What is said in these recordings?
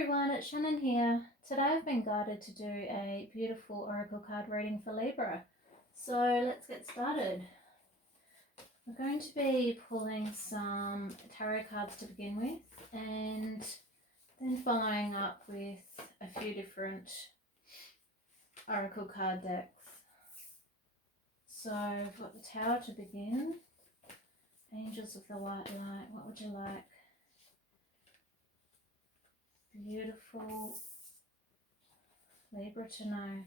everyone, it's Shannon here. Today I've been guided to do a beautiful oracle card reading for Libra. So let's get started. We're going to be pulling some tarot cards to begin with and then following up with a few different oracle card decks. So I've got the Tower to begin. Angels of the White Light, what would you like? Beautiful Libra to know.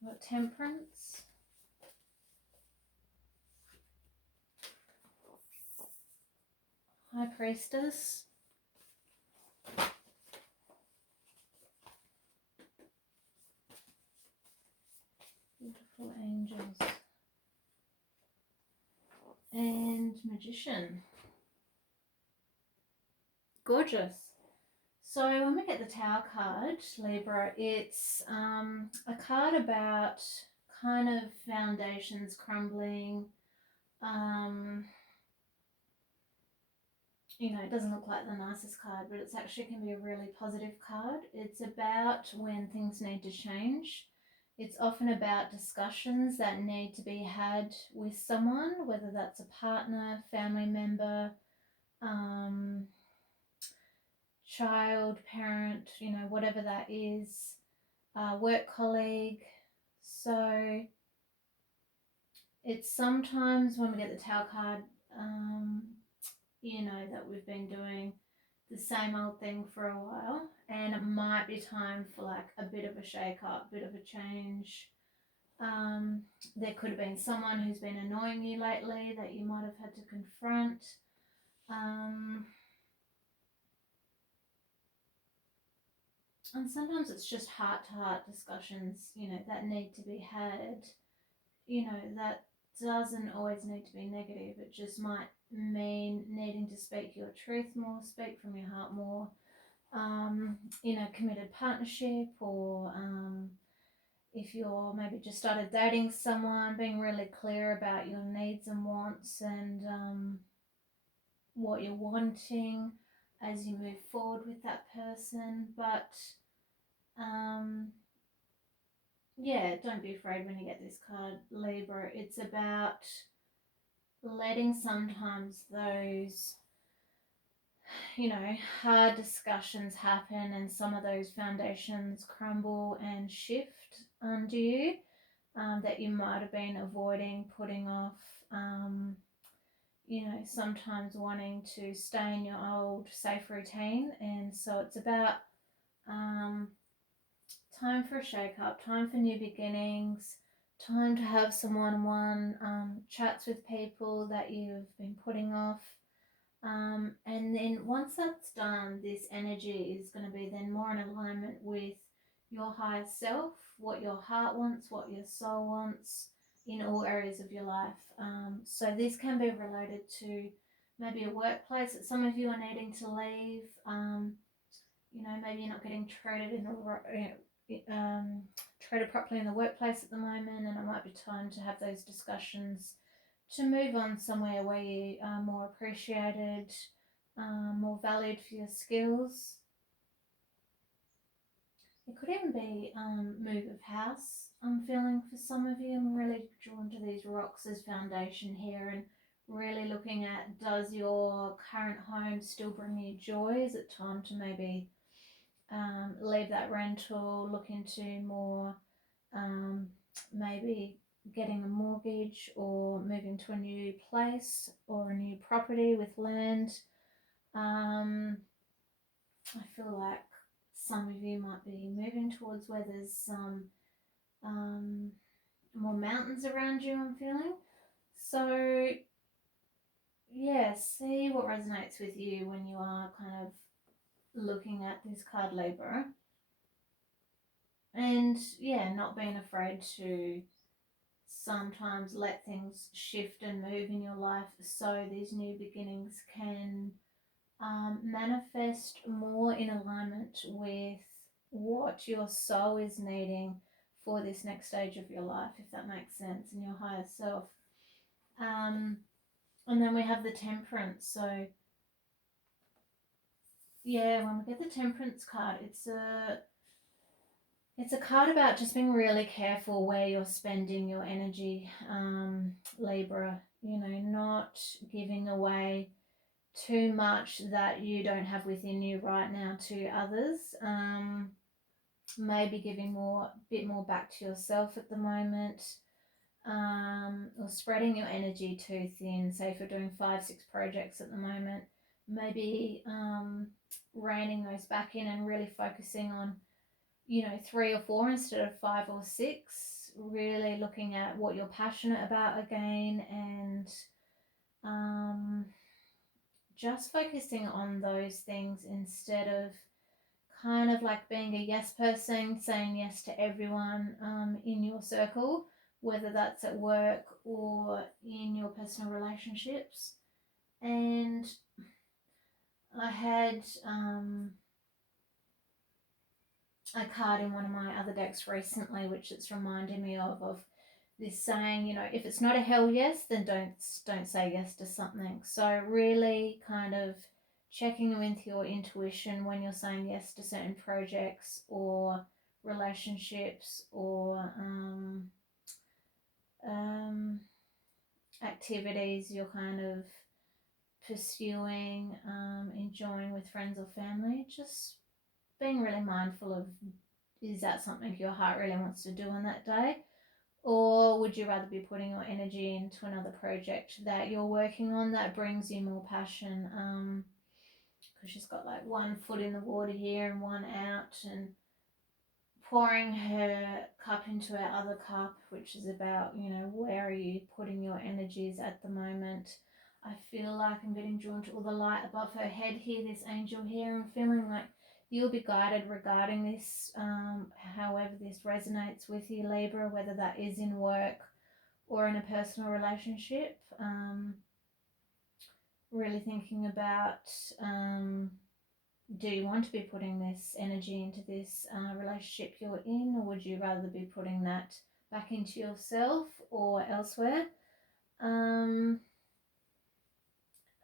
We've got Temperance. High Priestess. Beautiful Angels. And Magician. Gorgeous. So when we get the Tower card, Libra, it's a card about kind of foundations crumbling. You know, it doesn't look like the nicest card, but it's actually can be a really positive card. It's about when things need to change. It's often about discussions that need to be had with someone, whether that's a partner, family member, child, parent, you know, whatever that is, work colleague. So it's sometimes when we get the Tower card, you know, that we've been doing the same old thing for a while, and it might be time for like a bit of a shake up, bit of a change. There could have been someone who's been annoying you lately that you might have had to confront. And sometimes it's just heart-to-heart discussions, you know, that need to be had. You know, that doesn't always need to be negative. It just might mean needing to speak your truth more, speak from your heart more. In a committed partnership, or if you're maybe just started dating someone, being really clear about your needs and wants and what you're wanting as you move forward with that person. But yeah, don't be afraid when you get this card, Libra. It's about letting sometimes those, you know, hard discussions happen and some of those foundations crumble and shift under you, that you might have been avoiding, putting off, you know, sometimes wanting to stay in your old safe routine. And so it's about time for a shake-up, time for new beginnings, time to have some one-on-one chats with people that you've been putting off. And then once that's done, this energy is going to be then more in alignment with your higher self, what your heart wants, what your soul wants in all areas of your life. So this can be related to maybe a workplace that some of you are needing to leave. You know, maybe you're not getting treated treated properly in the workplace at the moment, and it might be time to have those discussions to move on somewhere where you are more appreciated, more valued for your skills. It could even be move of house, I'm feeling for some of you. I'm really drawn to these rocks as foundation here, and really looking at, does your current home still bring you joy? Is it time to maybe leave that rental, look into more maybe getting a mortgage or moving to a new place or a new property with land. I feel like some of you might be moving towards where there's some more mountains around you, I'm feeling. So yeah, see what resonates with you when you are kind of looking at this card, Libra. And yeah, not being afraid to sometimes let things shift and move in your life so these new beginnings can manifest more in alignment with what your soul is needing for this next stage of your life, if that makes sense, in your higher self. And then we have the Temperance. So yeah, when we get the Temperance card, it's a card about just being really careful where you're spending your energy, Libra. You know, not giving away too much that you don't have within you right now to others. Maybe giving bit more back to yourself at the moment, or spreading your energy too thin. Say if you're doing 5, 6 projects at the moment, maybe reining those back in and really focusing on, you know, 3 or 4 instead of 5 or 6. Really looking at what you're passionate about again, and just focusing on those things instead of kind of like being a yes person, saying yes to everyone in your circle, whether that's at work or in your personal relationships. And I had a card in one of my other decks recently, which it's reminding me of this saying, you know, if it's not a hell yes, then don't say yes to something. So really kind of checking with your intuition when you're saying yes to certain projects or relationships or activities you're kind of pursuing, enjoying with friends or family. Just being really mindful of, is that something your heart really wants to do on that day? Or would you rather be putting your energy into another project that you're working on that brings you more passion? Because she's got like one foot in the water here and one out, and pouring her cup into her other cup, which is about, you know, where are you putting your energies at the moment? I feel like I'm getting drawn to all the light above her head here, this angel here. I'm feeling like you'll be guided regarding this, however this resonates with you, Libra, whether that is in work or in a personal relationship. Really thinking about, do you want to be putting this energy into this relationship you're in, or would you rather be putting that back into yourself or elsewhere?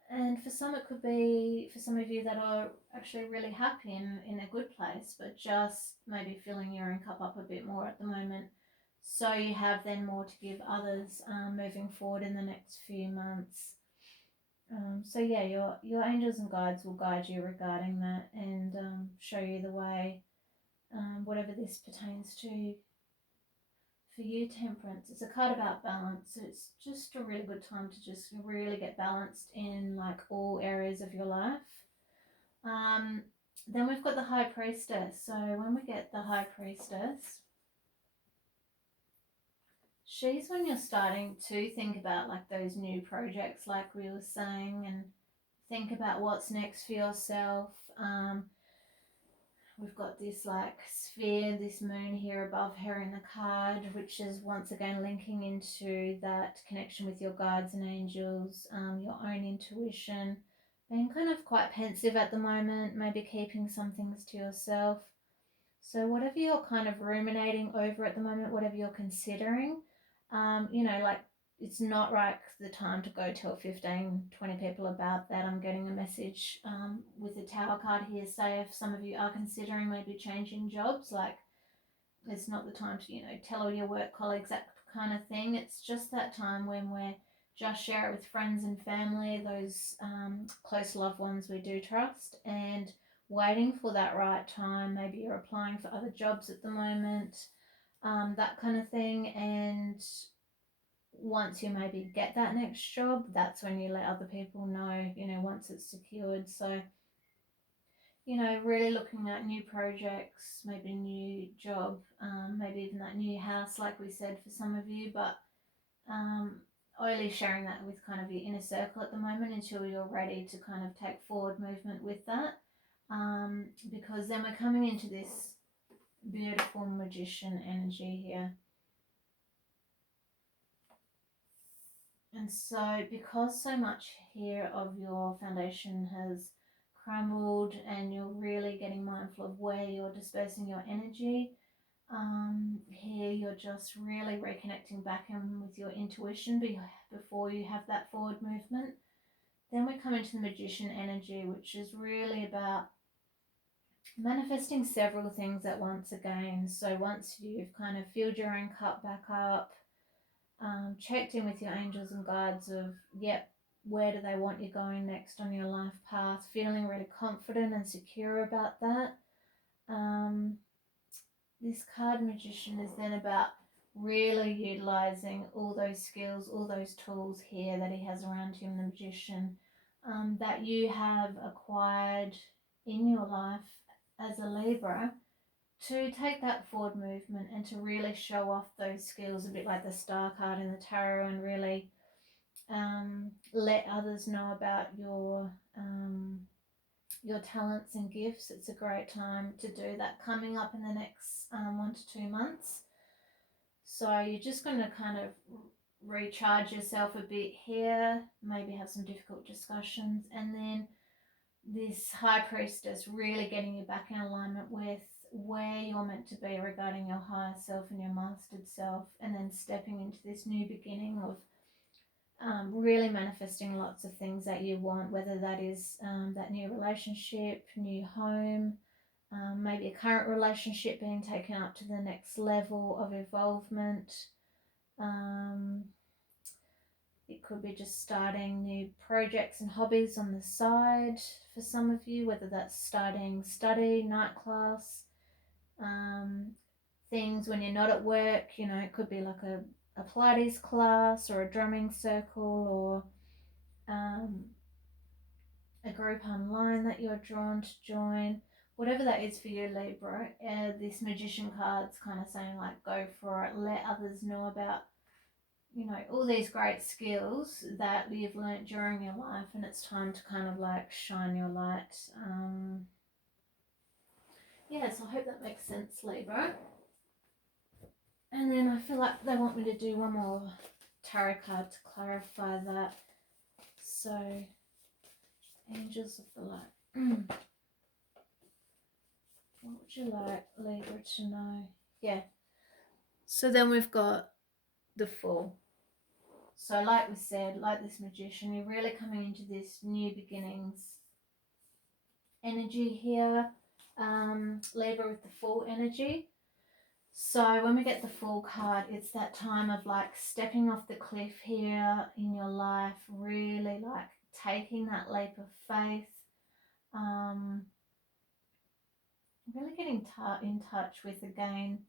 And for some, it could be for some of you that are actually really happy in a good place, but just maybe filling your own cup up a bit more at the moment. So you have then more to give others moving forward in the next few months. So yeah, your angels and guides will guide you regarding that, and show you the way, whatever this pertains to for you, Temperance. It's a card about balance. It's just a really good time to just really get balanced in like all areas of your life. Then we've got the High Priestess. So when we get the High Priestess, she's when you're starting to think about like those new projects, like we were saying, and think about what's next for yourself. We've got this like sphere, this moon here above her in the card, which is once again linking into that connection with your guides and angels, your own intuition, being kind of quite pensive at the moment, maybe keeping some things to yourself. So whatever you're kind of ruminating over at the moment, whatever you're considering, you know, like it's not right the time to go tell 15, 20 people about that. I'm getting a message with the Tower card here, say if some of you are considering maybe changing jobs, like it's not the time to, you know, tell all your work colleagues, that kind of thing. It's just that time when we're just share it with friends and family, those close loved ones we do trust, and waiting for that right time. Maybe you're applying for other jobs at the moment, that kind of thing. And once you maybe get that next job, that's when you let other people know, you know, once it's secured. So, you know, really looking at new projects, maybe a new job, maybe even that new house, like we said, for some of you, but only sharing that with kind of your inner circle at the moment until you're ready to kind of take forward movement with that. Because then we're coming into this beautiful magician energy here. And so because so much here of your foundation has crumbled and you're really getting mindful of where you're dispersing your energy, here you're just really reconnecting back in with your intuition before you have that forward movement. Then we come into the magician energy, which is really about manifesting several things at once again. So once you've kind of filled your own cup back up, checked in with your angels and guides of, yep, where do they want you going next on your life path, feeling really confident and secure about that. This card Magician is then about really utilizing all those skills, all those tools here that he has around him, the Magician, that you have acquired in your life as a Libra, to take that forward movement and to really show off those skills, a bit like the Star card in the tarot, and really let others know about your talents and gifts. It's a great time to do that coming up in the next 1 to 2 months. So you're just going to kind of recharge yourself a bit here, maybe have some difficult discussions, and then this High Priestess really getting you back in alignment with where you're meant to be regarding your higher self and your mastered self, and then stepping into this new beginning of really manifesting lots of things that you want, whether that is that new relationship, new home, maybe a current relationship being taken up to the next level of involvement. It could be just starting new projects and hobbies on the side for some of you, whether that's starting study, night class, things when you're not at work. You know, it could be like a Pilates class or a drumming circle, or a group online that you're drawn to join. Whatever that is for you, Libra, this Magician card's kind of saying, like, go for it, let others know about, you know, all these great skills that you've learnt during your life, and it's time to kind of like shine your light. Yeah, so I hope that makes sense, Libra. And then I feel like they want me to do one more tarot card to clarify that. So, Angels of the Light. What would you like Libra to know? Yeah. So then we've got the Fool. So like we said, like this Magician, you're really coming into this new beginnings energy here. Libra with the Fool energy. So when we get the Fool card, it's that time of like stepping off the cliff here in your life, really like taking that leap of faith, really getting in touch with, again,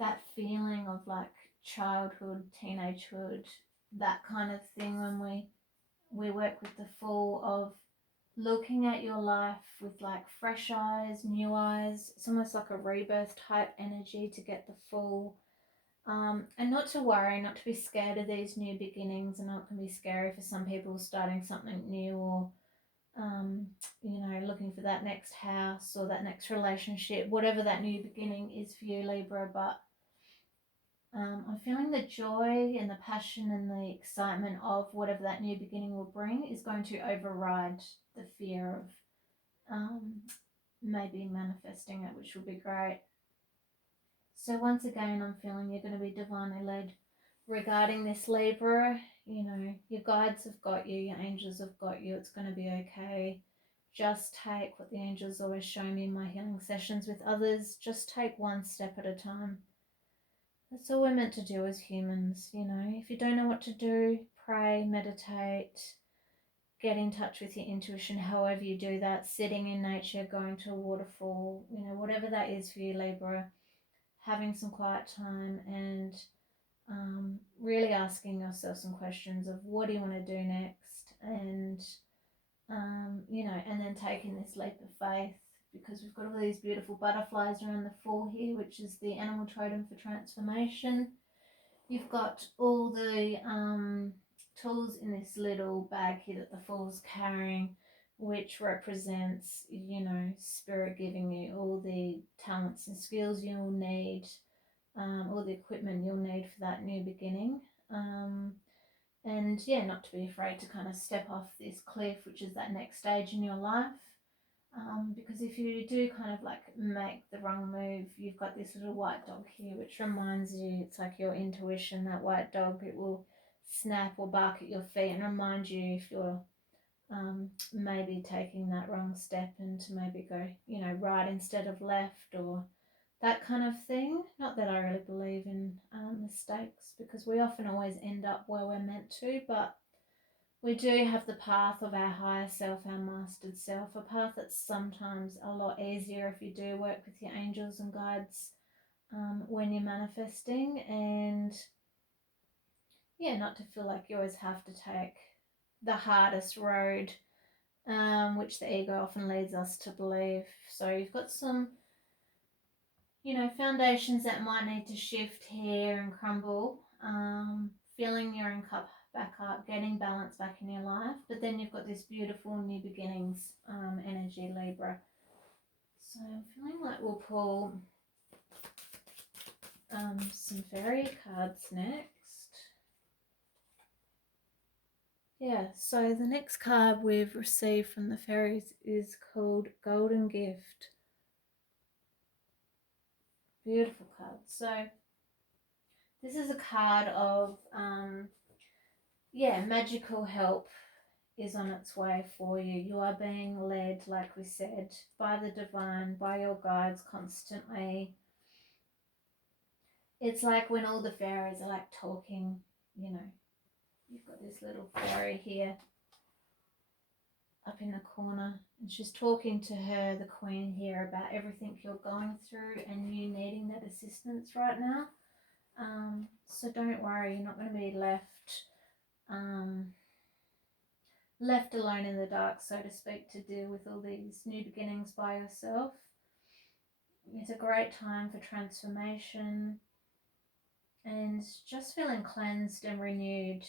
that feeling of like childhood, teenagehood, that kind of thing, when we work with the Fool, of looking at your life with like fresh eyes, new eyes. It's almost like a rebirth type energy to get the Fool. And not to worry, not to be scared of these new beginnings. I know it can be scary for some people starting something new, or you know, looking for that next house or that next relationship, whatever that new beginning is for you, Libra. But I'm feeling the joy and the passion and the excitement of whatever that new beginning will bring is going to override the fear of maybe manifesting it, which will be great. So once again, I'm feeling you're going to be divinely led regarding this, Libra. You know, your guides have got you, your angels have got you. It's going to be okay. Just take what the angels always show me in my healing sessions with others. Just take one step at a time. That's all we're meant to do as humans. You know, if you don't know what to do, pray, meditate, get in touch with your intuition, however you do that, sitting in nature, going to a waterfall, you know, whatever that is for you, Libra, having some quiet time, and really asking yourself some questions of what do you want to do next, and you know, and then taking this leap of faith, because we've got all these beautiful butterflies around the Fool here, which is the animal totem for transformation. You've got all the tools in this little bag here that the Fool's carrying, which represents, you know, Spirit giving you all the talents and skills you'll need, all the equipment you'll need for that new beginning. And yeah, not to be afraid to kind of step off this cliff, which is that next stage in your life. Because if you do kind of like make the wrong move, you've got this little white dog here, which reminds you, it's like your intuition, that white dog, it will snap or bark at your feet and remind you if you're maybe taking that wrong step and to maybe go, you know, right instead of left, or that kind of thing. Not that I really believe in mistakes, because we often always end up where we're meant to, but we do have the path of our higher self, our mastered self, a path that's sometimes a lot easier if you do work with your angels and guides when you're manifesting, and yeah, not to feel like you always have to take the hardest road, which the ego often leads us to believe. So you've got some, you know, foundations that might need to shift here and crumble, filling your own cup back up, getting balance back in your life. But then you've got this beautiful new beginnings energy, Libra. So I'm feeling like we'll pull some fairy cards next. Yeah, so the next card we've received from the fairies is called Golden Gift. Beautiful card. So this is a card of, magical help is on its way for you. You are being led, like we said, by the divine, by your guides constantly. It's like when all the fairies are like talking, you know, you've got this little fairy here up in the corner, and she's talking to her, the queen here, about everything you're going through and you needing that assistance right now. So don't worry, you're not going to be left alone in the dark, so to speak, to deal with all these new beginnings by yourself. It's a great time for transformation and just feeling cleansed and renewed.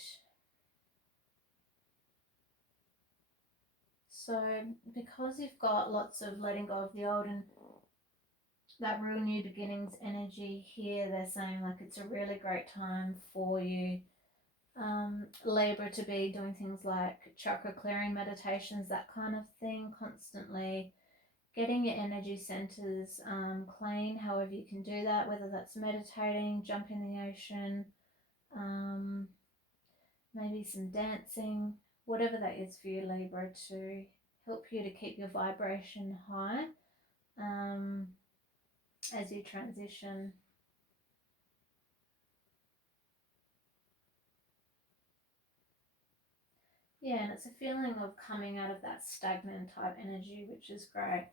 So because you've got lots of letting go of the old and that real new beginnings energy here, they're saying like it's a really great time for you, Libra, to be doing things like chakra clearing meditations, that kind of thing, constantly getting your energy centers clean, however you can do that, whether that's meditating, jump in the ocean, maybe some dancing, whatever that is for you, Libra, to help you to keep your vibration high as you transition. Yeah, and it's a feeling of coming out of that stagnant type energy, which is great.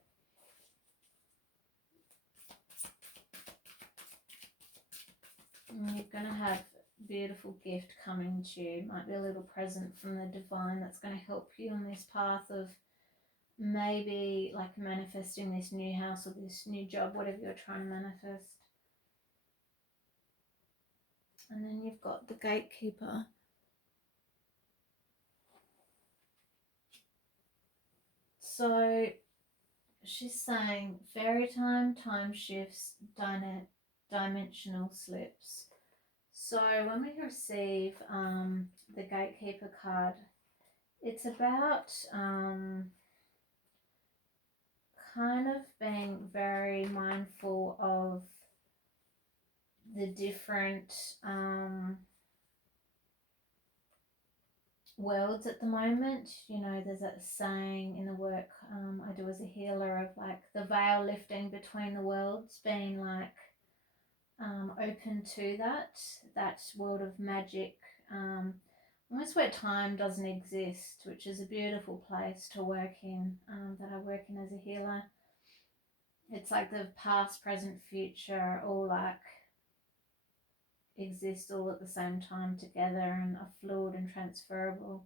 And you're going to have a beautiful gift coming to you. Might be a little present from the divine that's going to help you on this path of maybe like manifesting this new house or this new job, whatever you're trying to manifest. And then you've got the gatekeeper. So she's saying fairy time shifts, dimensional slips. So when we receive the gatekeeper card, it's about kind of being very mindful of the different worlds at the moment. You know, there's a saying in the work I do as a healer of like the veil lifting between the worlds, being like open to that world of magic, almost where time doesn't exist, which is a beautiful place to work in, that I work in as a healer. It's like the past, present, future all like exist all at the same time together and are fluid and transferable.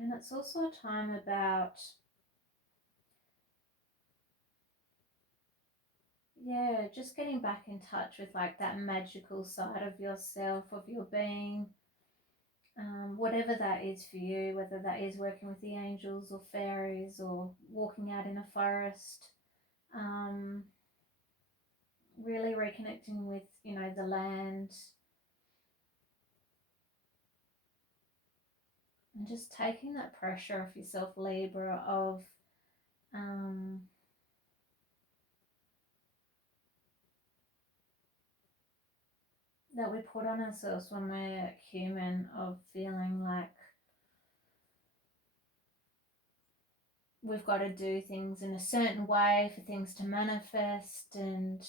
And it's also a time about, just getting back in touch with like that magical side of yourself, of your being, whatever that is for you, whether that is working with the angels or fairies or walking out in a forest, really reconnecting with, you know, the land. And just taking that pressure off yourself, Libra, of that we put on ourselves when we're human, of feeling like we've got to do things in a certain way for things to manifest, and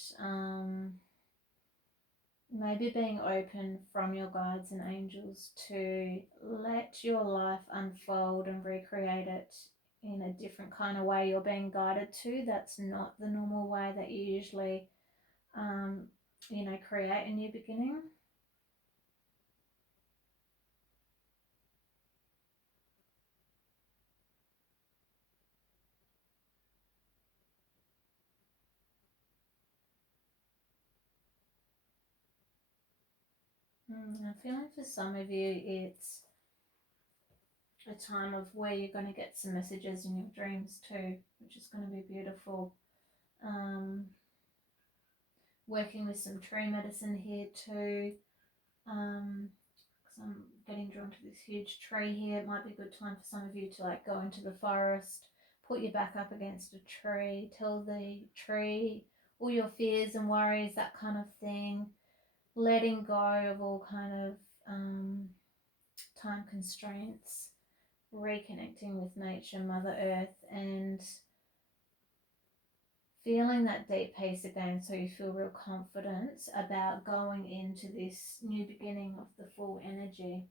maybe being open from your guides and angels to let your life unfold and recreate it in a different kind of way you're being guided to. That's not the normal way that you usually, create a new beginning. I'm feeling for some of you it's a time of where you're going to get some messages in your dreams too, which is going to be beautiful. Working with some tree medicine here too, because I'm getting drawn to this huge tree here. It might be a good time for some of you to like go into the forest, put your back up against a tree, tell the tree all your fears and worries, that kind of thing, letting go of all kind of time constraints, reconnecting with nature, Mother Earth, and feeling that deep peace again, so you feel real confidence about going into this new beginning of the full energy.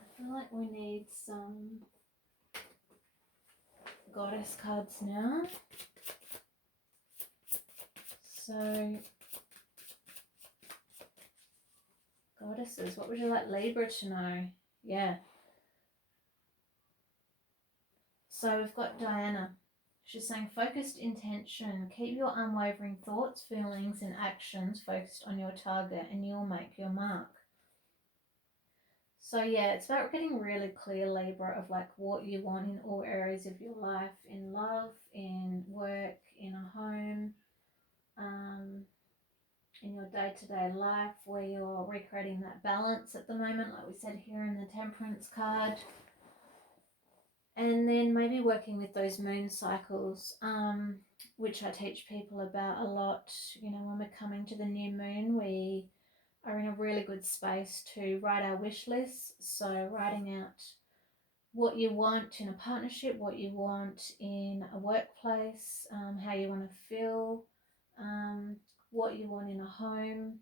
I feel like we need some goddess cards now. So, goddesses, what would you like Libra to know? Yeah. So we've got Diana. She's saying focused intention. Keep your unwavering thoughts, feelings, and actions focused on your target and you'll make your mark. So yeah, it's about getting really clear, Libra, of like what you want in all areas of your life, in love, in work, in a home, in your day-to-day life, where you're recreating that balance at the moment, like we said here in the Temperance card. And then maybe working with those moon cycles, which I teach people about a lot. You know, when we're coming to the new moon, we are in a really good space to write our wish lists. So writing out what you want in a partnership, what you want in a workplace, how you want to feel, what you want in a home,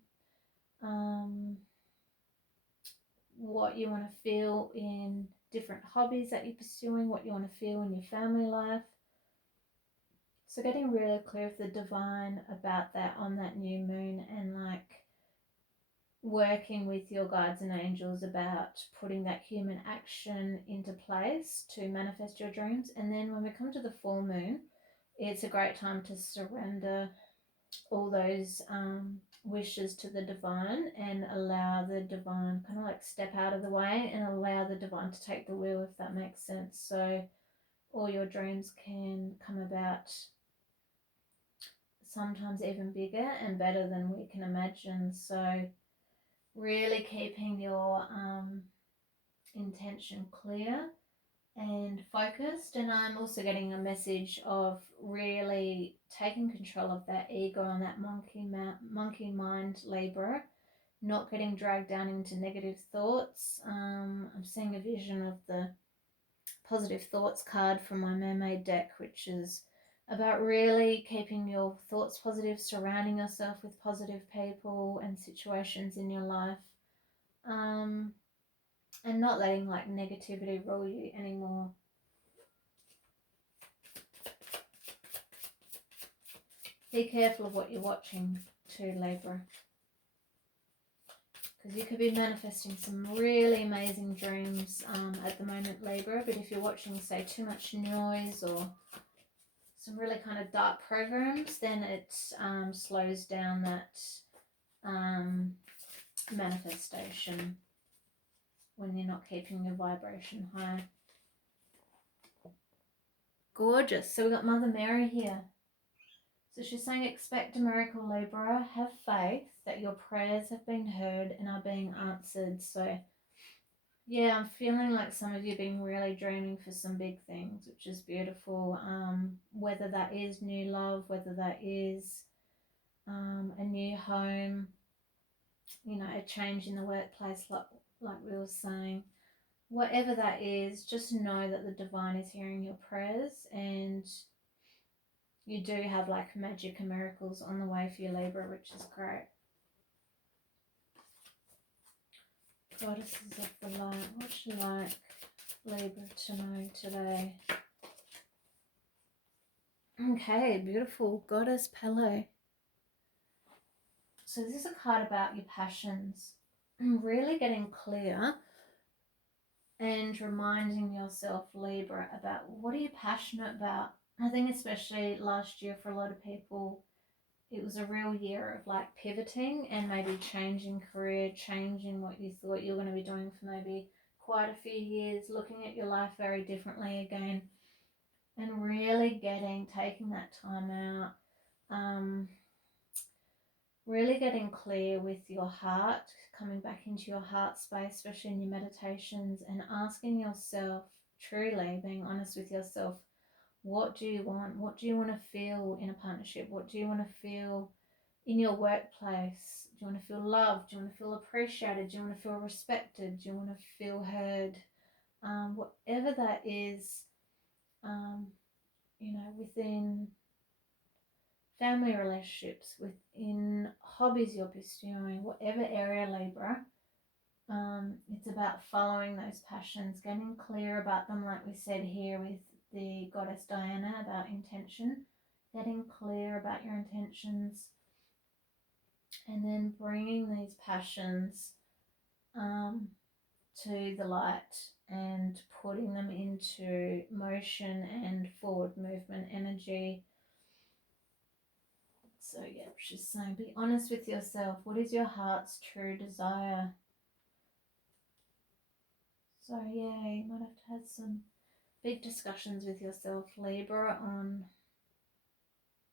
what you want to feel in different hobbies that you're pursuing, what you want to feel in your family life. So getting really clear with the divine about that on that new moon, and like working with your guides and angels about putting that human action into place to manifest your dreams. And then when we come to the full moon, it's a great time to surrender all those wishes to the divine and allow the divine, kind of like step out of the way and allow the divine to take the wheel, if that makes sense. So all your dreams can come about sometimes even bigger and better than we can imagine. So really keeping your intention clear and focused. And I'm also getting a message of really taking control of that ego and that monkey mind, Libra, not getting dragged down into negative thoughts. I'm seeing a vision of the positive thoughts card from my Mermaid deck, which is about really keeping your thoughts positive, surrounding yourself with positive people and situations in your life, and not letting like negativity rule you anymore. Be careful of what you're watching too, Libra, because you could be manifesting some really amazing dreams at the moment, Libra. But if you're watching, say, too much noise or some really kind of dark programs, then it slows down that manifestation when you're not keeping your vibration high. Gorgeous. So we've got Mother Mary here. So she's saying, expect a miracle, Libra. Have faith that your prayers have been heard and are being answered. So Yeah, I'm feeling like some of you been really dreaming for some big things, which is beautiful. Whether that is new love, whether that is a new home, a change in the workplace, like we were saying. Whatever that is, just know that the divine is hearing your prayers, and you do have like magic and miracles on the way for your Libra, which is great. Goddesses of the light, what should you like Libra to know today? Okay, beautiful. Goddess Pele. So this is a card about your passions. Really getting clear and reminding yourself, Libra, about what are you passionate about. I think especially last year for a lot of people, it was a real year of like pivoting and maybe changing career, changing what you thought you were going to be doing for maybe quite a few years, looking at your life very differently again, and really taking that time out, really getting clear with your heart, coming back into your heart space, especially in your meditations, and asking yourself, truly being honest with yourself, what do you want? What do you want to feel in a partnership? What do you want to feel in your workplace? Do you want to feel loved? Do you want to feel appreciated? Do you want to feel respected? Do you want to feel heard? Whatever that is, within family relationships, within hobbies you're pursuing, whatever area, Libra, it's about following those passions, getting clear about them, like we said here with the goddess Diana, about intention, getting clear about your intentions, and then bringing these passions to the light and putting them into motion and forward movement energy. So yeah, she's saying, be honest with yourself. What is your heart's true desire? So yeah, you might have to have some big discussions with yourself, Libra, on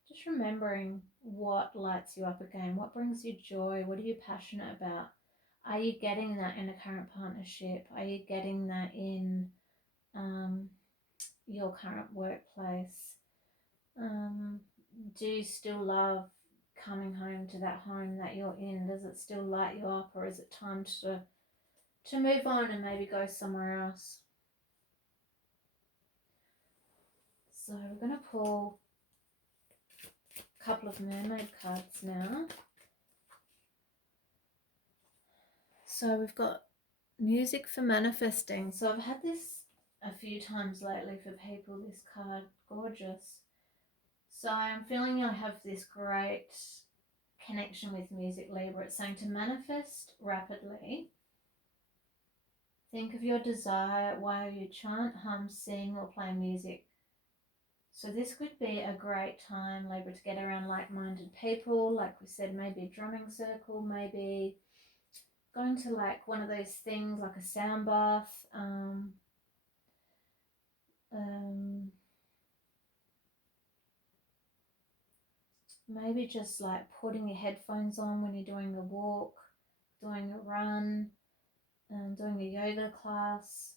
just remembering what lights you up again, what brings you joy, what are you passionate about? Are you getting that in a current partnership? Are you getting that in your current workplace? Do you still love coming home to that home that you're in? Does it still light you up, or is it time to move on and maybe go somewhere else? So we're going to pull a couple of mermaid cards now. So we've got music for manifesting. So I've had this a few times lately for people, this card, gorgeous. So I'm feeling I have this great connection with music, Libra. It's saying to manifest rapidly. Think of your desire while you chant, hum, sing, or play music. So this could be a great time, Libra, to get around like-minded people. Like we said, maybe a drumming circle, maybe going to like one of those things like a sound bath. Maybe just like putting your headphones on when you're doing a walk, doing a run, doing a yoga class,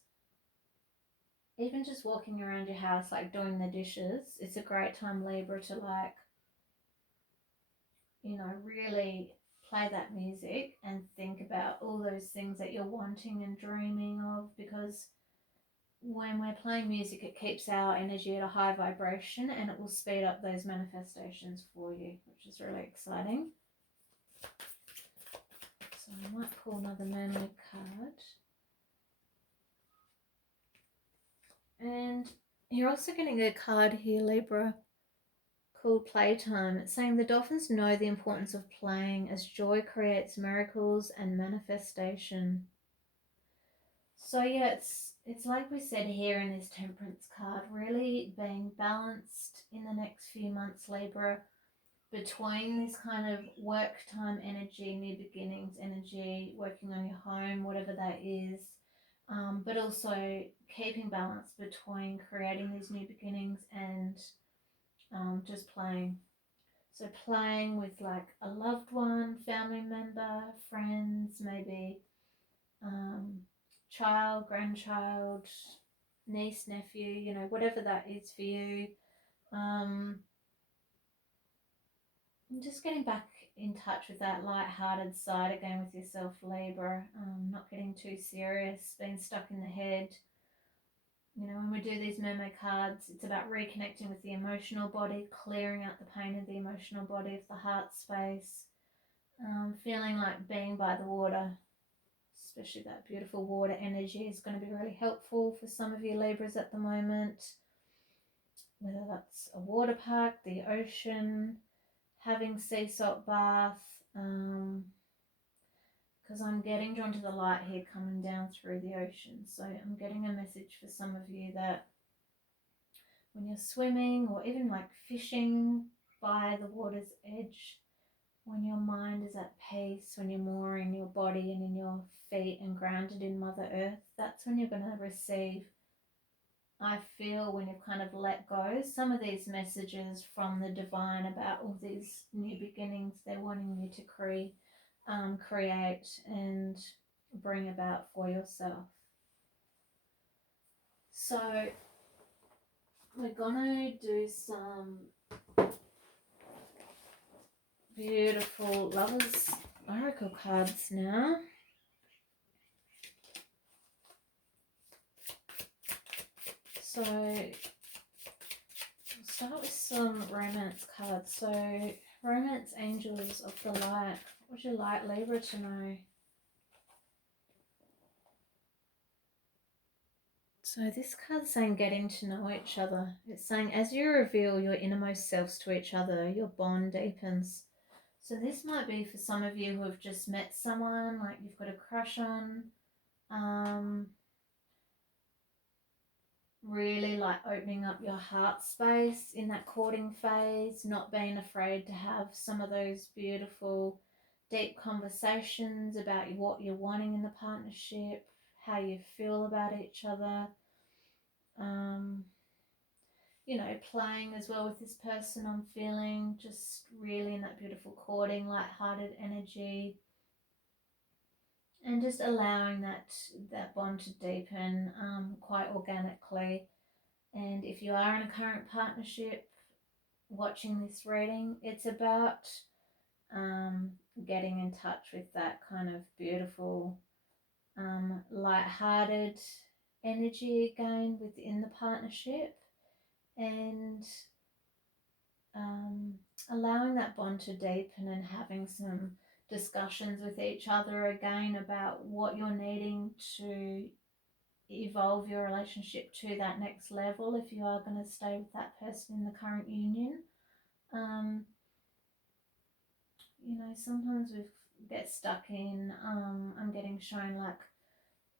even just walking around your house, like doing the dishes. It's a great time, Libra, to like, really play that music and think about all those things that you're wanting and dreaming of, because when we're playing music, it keeps our energy at a high vibration and it will speed up those manifestations for you, which is really exciting. So I might pull another mermaid card. And you're also getting a card here, Libra, called Playtime. It's saying the dolphins know the importance of playing as joy creates miracles and manifestation. So yeah, it's like we said here in this Temperance card, really being balanced in the next few months, Libra, between this kind of work time energy, new beginnings energy, working on your home, whatever that is, but also keeping balance between creating these new beginnings and just playing. So playing with like a loved one, family member, friends, maybe child, grandchild, niece, nephew, you know, whatever that is for you. Just getting back in touch with that light-hearted side again with yourself, Libra. Not getting too serious, being stuck in the head. You know, when we do these mermaid cards, it's about reconnecting with the emotional body, clearing out the pain of the emotional body, of the heart space, feeling like being by the water, especially that beautiful water energy is going to be really helpful for some of you Libras at the moment, whether that's a water park, the ocean, having sea salt bath, because I'm getting drawn to the light here coming down through the ocean. So I'm getting a message for some of you that when you're swimming or even like fishing by the water's edge, when your mind is at peace, when you're more in your body and in your feet and grounded in Mother Earth, that's when you're going to receive, I feel, when you've kind of let go, some of these messages from the divine about all these new beginnings they're wanting you to create and bring about for yourself. So we're going to do some beautiful Lovers Oracle cards now. So we'll start with some romance cards. So Romance Angels of the Light. What would you like Libra to know? So this card's saying getting to know each other. It's saying as you reveal your innermost selves to each other, your bond deepens. So this might be for some of you who have just met someone, like you've got a crush on, really like opening up your heart space in that courting phase, not being afraid to have some of those beautiful deep conversations about what you're wanting in the partnership, how you feel about each other, you know, playing as well with this person. I'm feeling just really in that beautiful courting, light-hearted energy, and just allowing that bond to deepen quite organically. And if you are in a current partnership watching this reading, it's about getting in touch with that kind of beautiful, light-hearted energy again within the partnership, and allowing that bond to deepen and having some discussions with each other again about what you're needing to evolve your relationship to that next level if you are going to stay with that person in the current union. You know, sometimes we get stuck in, I'm getting shown like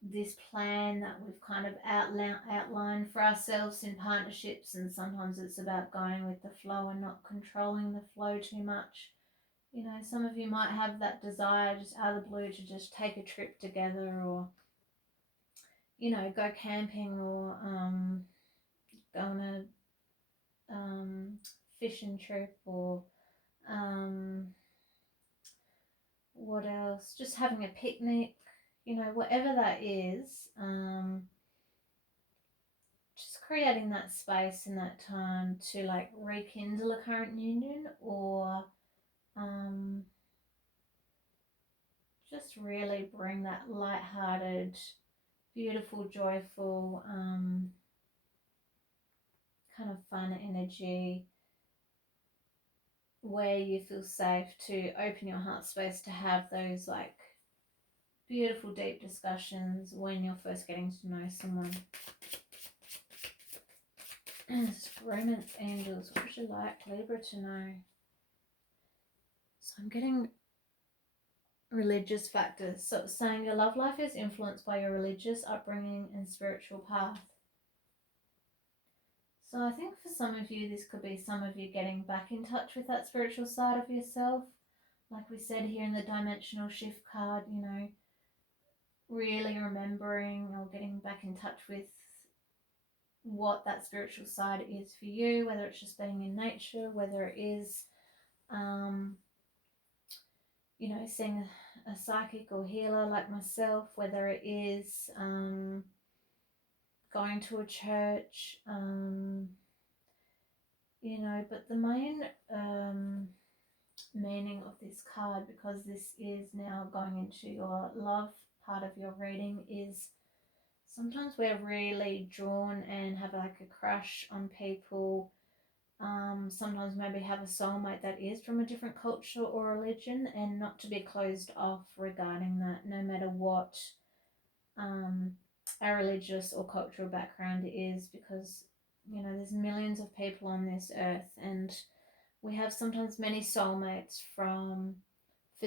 this plan that we've kind of outlined for ourselves in partnerships, and sometimes it's about going with the flow and not controlling the flow too much. You know, some of you might have that desire just out of the blue to just take a trip together, or, you know, go camping, or go on a fishing trip, or what else, just having a picnic, you know, whatever that is, just creating that space and that time to like rekindle a current union, or just really bring that light-hearted, beautiful, joyful, kind of fun energy where you feel safe to open your heart space to have those like beautiful deep discussions when you're first getting to know someone. Romance Angels, what would you like Libra to know? So I'm getting religious factors. So it's saying your love life is influenced by your religious upbringing and spiritual path. So I think for some of you, this could be some of you getting back in touch with that spiritual side of yourself. Like we said here in the dimensional shift card, you know, really remembering or getting back in touch with what that spiritual side is for you, whether it's just being in nature, whether it is you know, seeing a psychic or healer like myself, whether it is going to a church, you know, but the main meaning of this card, because this is now going into your love part of your reading, is sometimes we're really drawn and have like a crush on people. Sometimes maybe have a soulmate that is from a different culture or religion, and not to be closed off regarding that, no matter what our religious or cultural background is, because you know there's millions of people on this earth, and we have sometimes many soulmates for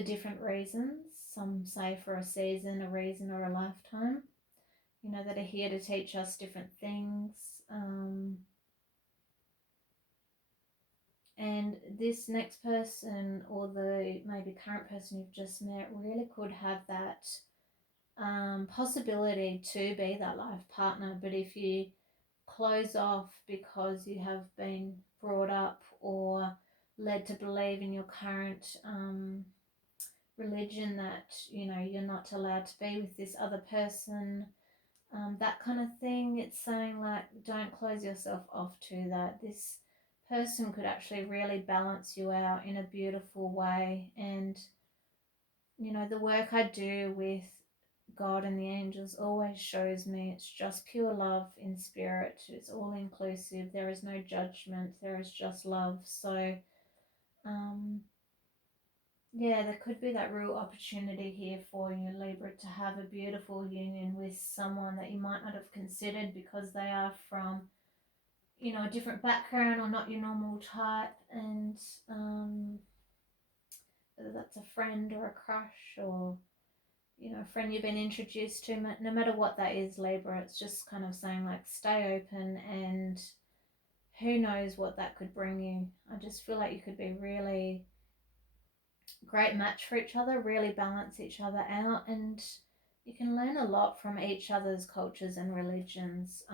different reasons. Some say for a season, a reason, or a lifetime, you know, that are here to teach us different things. And this next person, or the maybe current person you've just met, really could have that possibility to be that life partner. But if you close off because you have been brought up or led to believe in your current religion that, you know, you're not allowed to be with this other person, that kind of thing, it's saying like, don't close yourself off to that. This person could actually really balance you out in a beautiful way. And you know, the work I do with God and the angels always shows me it's just pure love in spirit. It's all inclusive. There is no judgment. There is just love. So, yeah, there could be that real opportunity here for you, Libra, to have a beautiful union with someone that you might not have considered because they are from, you know, a different background or not your normal type. And whether that's a friend or a crush, or you know, a friend you've been introduced to, no matter what that is, Libra, it's just kind of saying like, stay open, and who knows what that could bring you. I just feel like you could be really great match for each other, really balance each other out, and you can learn a lot from each other's cultures and religions,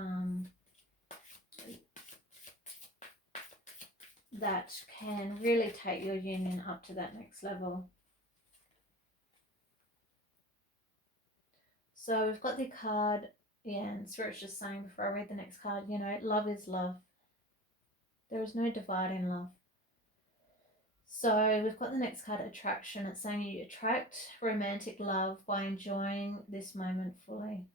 that can really take your union up to that next level. So we've got the card, yeah, and Spirit's just saying before I read the next card, you know, love is love. There is no divide in love. So we've got the next card, attraction. It's saying you attract romantic love by enjoying this moment fully.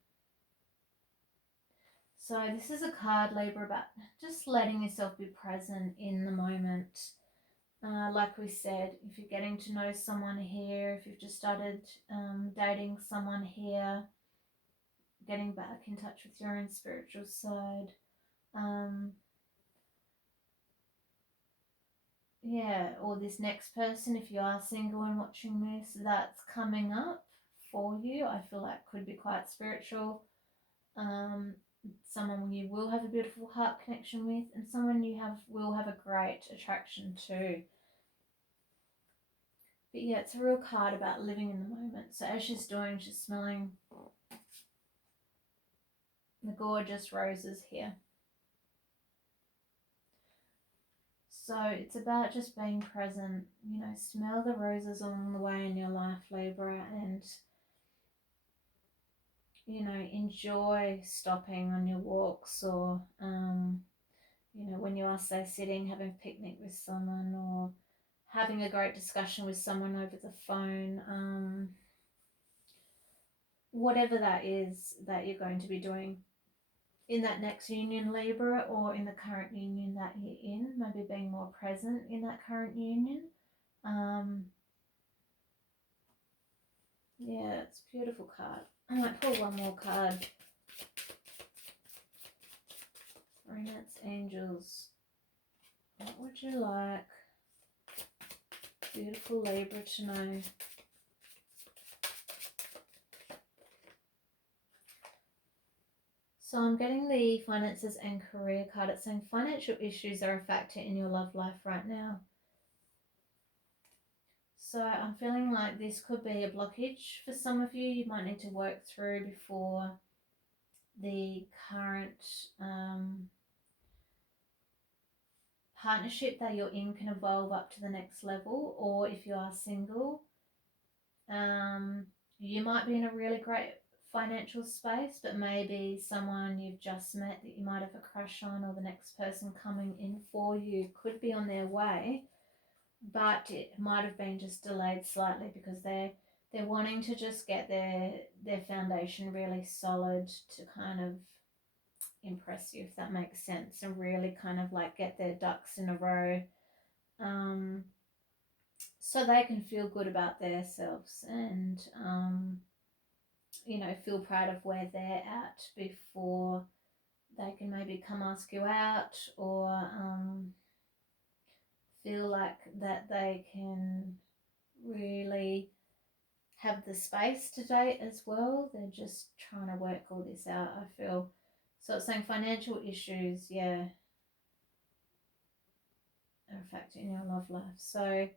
So this is a card, Libra, about just letting yourself be present in the moment. Like we said, if you're getting to know someone here, if you've just started dating someone here, getting back in touch with your own spiritual side. Yeah, or this next person, if you are single and watching this, that's coming up for you. I feel like could be quite spiritual. Someone you will have a beautiful heart connection with, and someone you will have a great attraction to. But yeah, it's a real card about living in the moment. So as she's doing, she's smelling the gorgeous roses here. So it's about just being present, you know, smell the roses along the way in your life, Libra, and, you know, enjoy stopping on your walks, or, you know, when you are, say, sitting, having a picnic with someone, or having a great discussion with someone over the phone, whatever that is that you're going to be doing in that next union, Libra, or in the current union that you're in, maybe being more present in that current union. Yeah, it's a beautiful card. I might pull one more card. Romance Angels. What would you like, beautiful Libra, to know? So I'm getting the finances and career card. It's saying financial issues are a factor in your love life right now. So I'm feeling like this could be a blockage for some of you. You might need to work through before the current partnership that you're in can evolve up to the next level. Or if you are single, You might be in a really great financial space, but maybe someone you've just met that you might have a crush on, or the next person coming in for you could be on their way, but it might have been just delayed slightly because they're wanting to just get their foundation really solid to kind of impress you, if that makes sense, and really kind of like get their ducks in a row, um, so they can feel good about themselves and feel proud of where they're at before they can maybe come ask you out, or feel like that they can really have the space to date as well. They're just trying to work all this out, I feel. So it's saying financial issues, yeah, are affecting your love life. So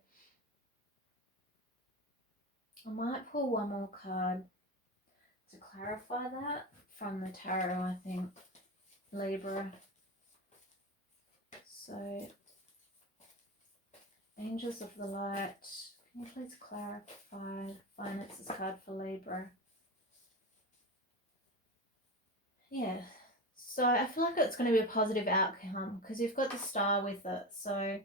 I might pull one more card to clarify that from the tarot, I think, Libra. So, Angels of the Light, can you please clarify finances card for Libra? Yeah, so I feel like it's going to be a positive outcome because you've got the star with it. So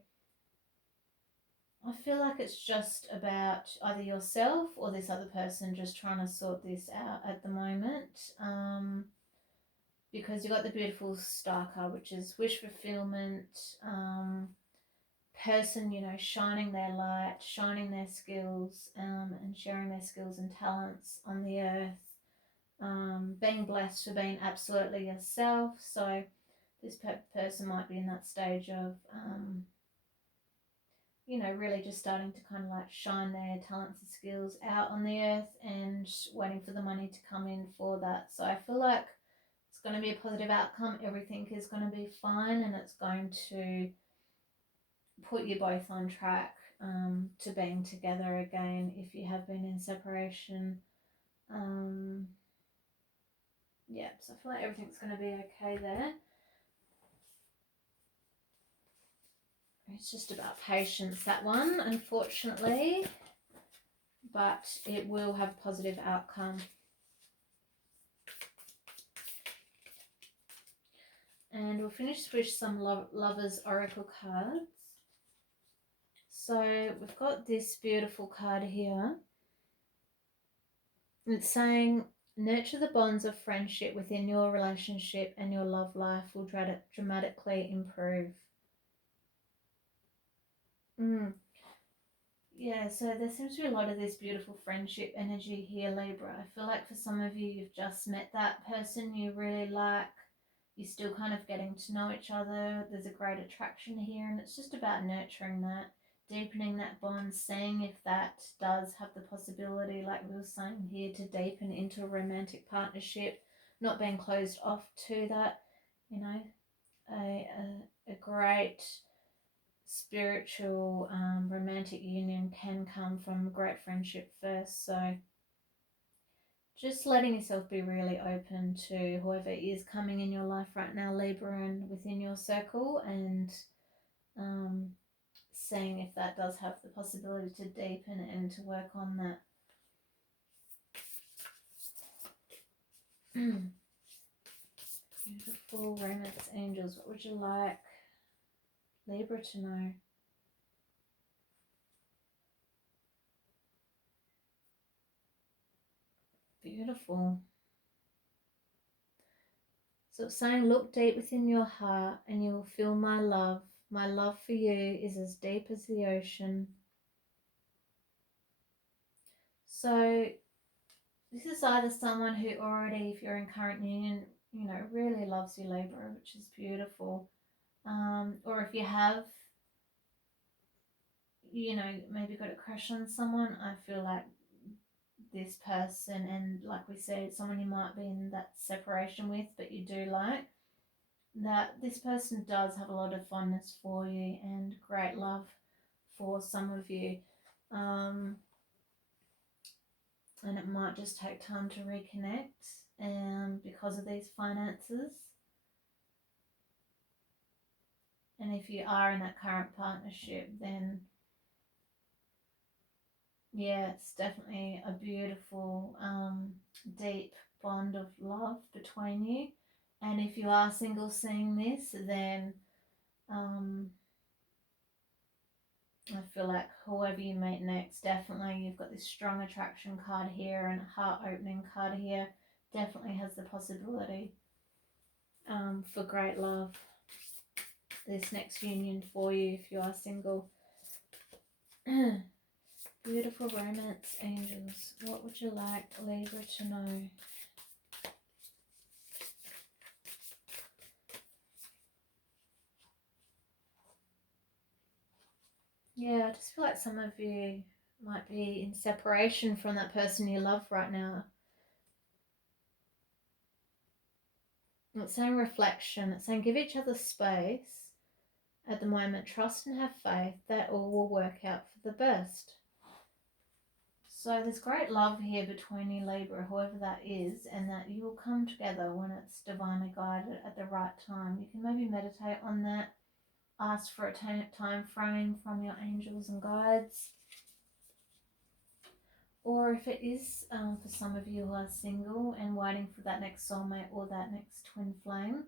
I feel like it's just about either yourself or this other person just trying to sort this out at the moment. Because you've got the beautiful star card, which is wish fulfillment, person, shining their light, shining their skills, and sharing their skills and talents on the earth, being blessed for being absolutely yourself. So this person might be in that stage of, really just starting to kind of like shine their talents and skills out on the earth and waiting for the money to come in for that. So I feel like it's going to be a positive outcome. Everything is going to be fine, and it's going to put you both on track to being together again if you have been in separation. Yeah, so I feel like everything's going to be okay there. It's just about patience, that one, unfortunately, but it will have a positive outcome. And we'll finish with some Lovers Oracle cards. So we've got this beautiful card here. It's saying, nurture the bonds of friendship within your relationship and your love life will dramatically improve. Yeah, so there seems to be a lot of this beautiful friendship energy here, Libra. I feel like for some of you, you've just met that person you really like. You're still kind of getting to know each other. There's a great attraction here, and it's just about nurturing that, deepening that bond, seeing if that does have the possibility, like we were saying here, to deepen into a romantic partnership, not being closed off to that, a great spiritual romantic union can come from great friendship first. So just letting yourself be really open to whoever is coming in your life right now, Libra, and within your circle, and seeing if that does have the possibility to deepen and to work on that. Beautiful romance angels, what would you like Libra to know? Beautiful. So it's saying, look deep within your heart and you will feel my love. My love for you is as deep as the ocean. So this is either someone who already, if you're in current union, really loves you, Libra, which is beautiful. Or if you have, maybe got a crush on someone, I feel like this person, and like we said, someone you might be in that separation with, but you do like, that this person does have a lot of fondness for you and great love for some of you. And it might just take time to reconnect because of these finances. And if you are in that current partnership, then Yeah, it's definitely a beautiful, deep bond of love between you. And if you are single seeing this, then um, I feel like whoever you meet next, definitely you've got this strong attraction card here and a heart opening card here. Definitely has the possibility for great love. This next union for you if you are single. Beautiful romance angels. What would you like Libra to know? Yeah, I just feel like some of you might be in separation from that person you love right now. It's saying reflection. It's saying give each other space at the moment. Trust and have faith that all will work out for the best. So there's great love here between you, Libra, whoever that is, and that you will come together when it's divinely guided at the right time. You can maybe meditate on that, ask for a time frame from your angels and guides. Or if it is for some of you who are single and waiting for that next soulmate or that next twin flame,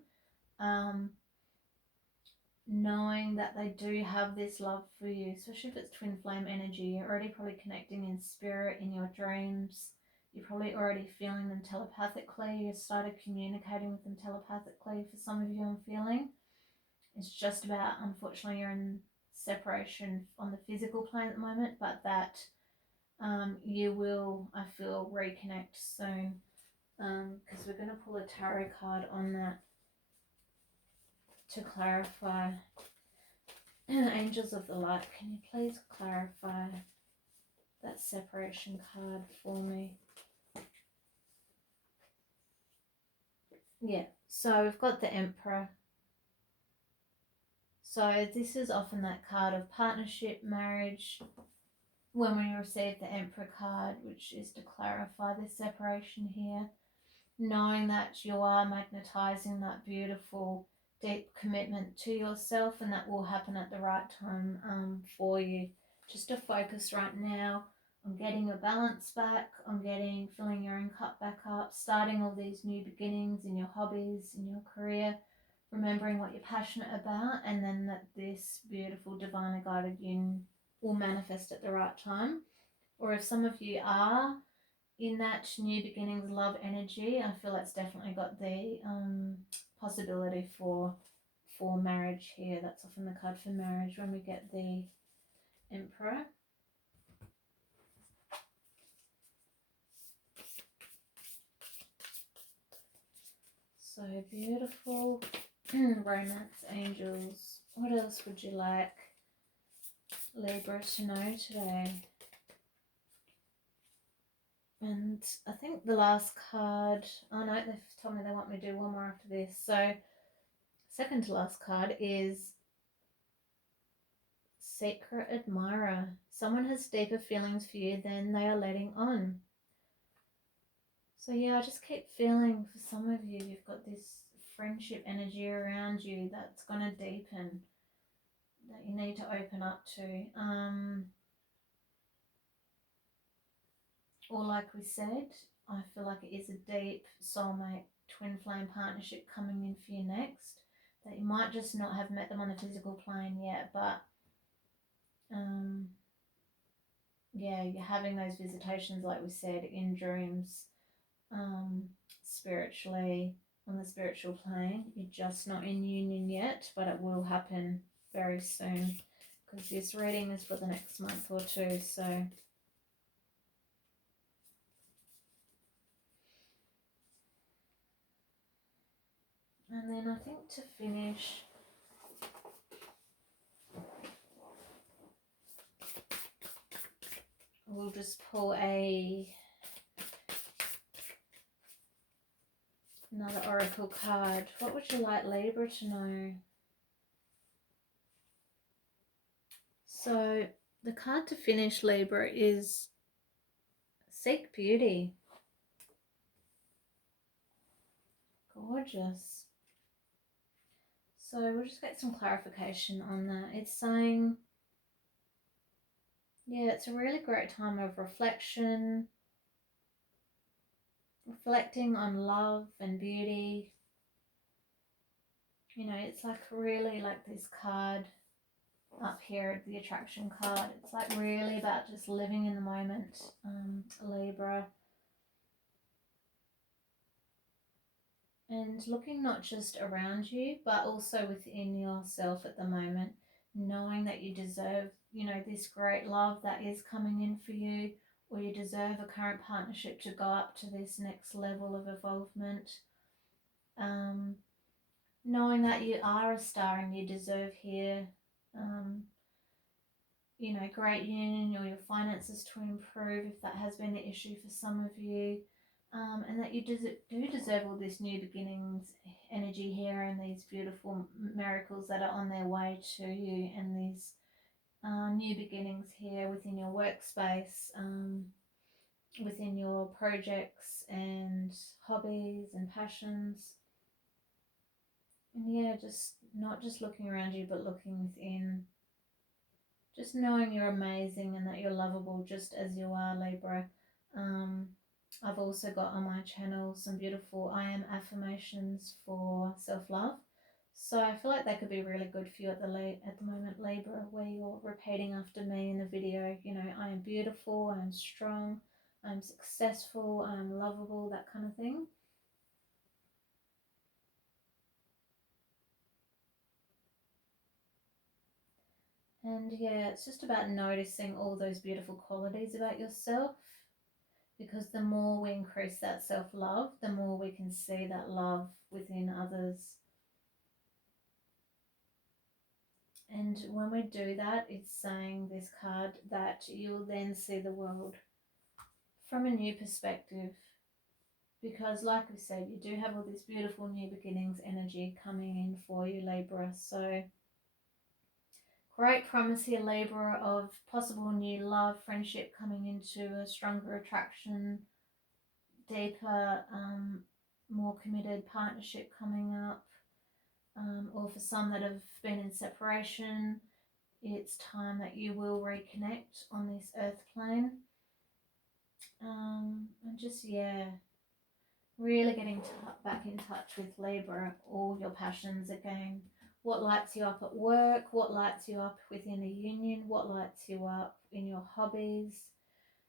knowing that they do have this love for you, especially if it's twin flame energy, you're already probably connecting in spirit, in your dreams. You're probably already feeling them telepathically. You started communicating with them telepathically. For some of you, I'm feeling it's just about, unfortunately, you're in separation on the physical plane at the moment, but that you will, I feel, reconnect soon. Because we're going to pull a tarot card on that to clarify. Angels of the light, can you please clarify that separation card for me? Yeah, so we've got the Emperor. So this is often that card of partnership, marriage. When we receive the Emperor card, which is to clarify this separation here, knowing that you are magnetizing that beautiful, deep commitment to yourself, and that will happen at the right time for you. Just to focus right now on getting your balance back, on filling your own cup back up, starting all these new beginnings in your hobbies, in your career, remembering what you're passionate about, and then that this beautiful divinely guided union will manifest at the right time. Or if some of you are in that new beginnings love energy, I feel that's definitely got the possibility for marriage here. That's often the card for marriage when we get the Emperor. So beautiful. Romance angels. What else would you like Libra to know today? And I think the last card, oh no, they've told me they want me to do one more after this. So second to last card is Secret Admirer. Someone has deeper feelings for you than they are letting on. So yeah, I just keep feeling for some of you, you've got this friendship energy around you that's going to deepen, that you need to open up to. Or like we said, I feel like it is a deep soulmate twin flame partnership coming in for you next, that you might just not have met them on the physical plane yet, but yeah, you're having those visitations, like we said, in dreams, spiritually, on the spiritual plane. You're just not in union yet, but it will happen very soon, because this reading is for the next month or two. So and then I think to finish, we'll just pull another oracle card. What would you like Libra to know? So the card to finish, Libra, is Seek Beauty. Gorgeous. So we'll just get some clarification on that. It's saying Yeah, it's a really great time of reflection, reflecting on love and beauty. You know, it's like really like this card up here, the attraction card. It's like really about just living in the moment, Libra. And looking not just around you, but also within yourself at the moment, knowing that you deserve, you know, this great love that is coming in for you, or you deserve a current partnership to go up to this next level of evolvement. Um, Knowing that you are a star and you deserve here, um, you know, great union or your finances to improve if that has been the issue for some of you. And that you do deserve all this new beginnings energy here and these beautiful miracles that are on their way to you, and these new beginnings here within your workspace, within your projects and hobbies and passions. And yeah, just not just looking around you, but looking within. Just knowing you're amazing and that you're lovable just as you are, Libra. Um, I've also got on my channel some beautiful I am affirmations for self-love. So I feel like that could be really good for you at the moment, Libra, where you're repeating after me in the video. You know, I am beautiful, I am strong, I'm successful, I'm lovable, that kind of thing. And yeah, it's just about noticing all those beautiful qualities about yourself, because the more we increase that self-love, the more we can see that love within others. And when we do that, it's saying, this card, that you'll then see the world from a new perspective. Because like we said, you do have all this beautiful new beginnings energy coming in for you, Libra. So great promise here, Libra, of possible new love, friendship coming into a stronger attraction, deeper, more committed partnership coming up. Or for some that have been in separation, it's time that you will reconnect on this earth plane. And just, yeah, really getting back in touch with Libra, all your passions again. What lights you up at work? What lights you up within a union? What lights you up in your hobbies?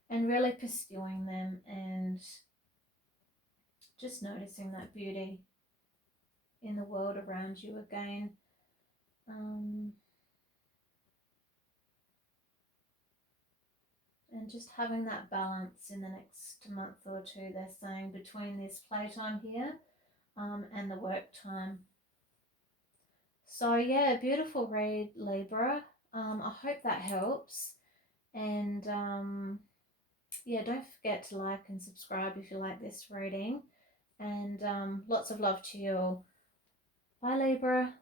And really pursuing them and just noticing that beauty in the world around you again. And just having that balance in the next month or two, they're saying, between this playtime here and the work time. So yeah, beautiful read, Libra. I hope that helps. And yeah, don't forget to like and subscribe if you like this reading. And lots of love to you all. Bye, Libra.